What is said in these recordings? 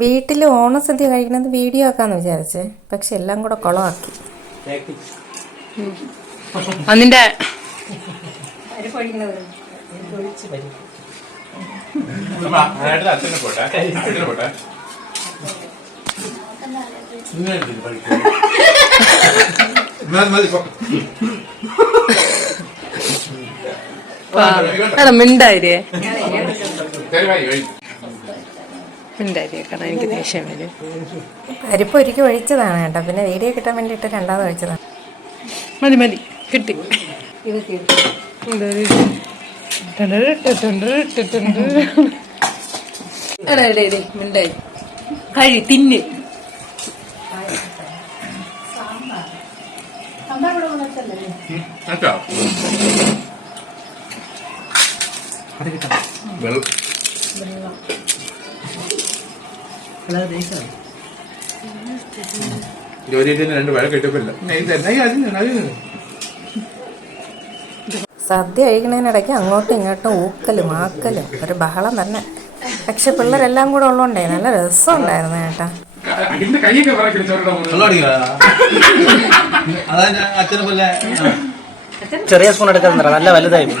വീട്ടിൽ ഓണസദ്യ കഴിക്കണത് വീഡിയോ ആക്കാന്ന് വിചാരിച്ചേ. പക്ഷെ എല്ലാം കൂടെ കുളമാക്കി അതിന്റെ മിണ്ടായിരേ മിണ്ടായിരേ എനിക്ക് ദേഷ്യം വരും. പരിപ്പ് ഒരിക്കൽ ഒഴിച്ചതാണ് കേട്ടോ. പിന്നെ വീഡിയോ കിട്ടാൻ വേണ്ടിയിട്ട് രണ്ടാമത് ഒഴിച്ചതാണ്. മതി മതി. കിട്ടി. എടാ എടേ എടേ മിണ്ടായി. കഴി തിന്ന്? വെള്ളം. ജോലിയിൽ തന്നെ രണ്ട് വഴക്ക് കിട്ടപ്പില്ല സദ്യ കഴിക്കണതിനിടയ്ക്ക് അങ്ങോട്ടും ഇങ്ങോട്ടും ഊക്കലും ആക്കലും ഒരു ബഹളം തന്നെ. പക്ഷെ പിള്ളേരെല്ലാം കൂടെ ഉള്ളതുകൊണ്ടേ നല്ല രസം ഉണ്ടായിരുന്നു പോലെ ചെറിയ സ്പൂൺ എടുക്കുന്നുണ്ടോ നല്ല വലുതായി പോയി.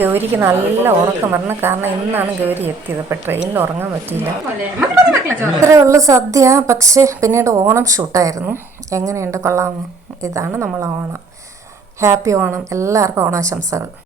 ഗൗരിക്ക് നല്ല ഉറക്കം വരണം. കാരണം ഇന്നാണ് ഗൗരി എത്തിയത്. അപ്പം ട്രെയിനിൽ ഉറങ്ങാൻ പറ്റിയില്ല. ഇത്രയുള്ള ഉള്ളൂ സദ്യ. പക്ഷേ പിന്നീട് ഓണം ഷൂട്ടായിരുന്നു. എങ്ങനെയുണ്ട് കൊള്ളാമോ ഇതാണ് നമ്മൾ ഓണം. ഹാപ്പി ഓണം. എല്ലാവർക്കും ഓണാശംസകൾ.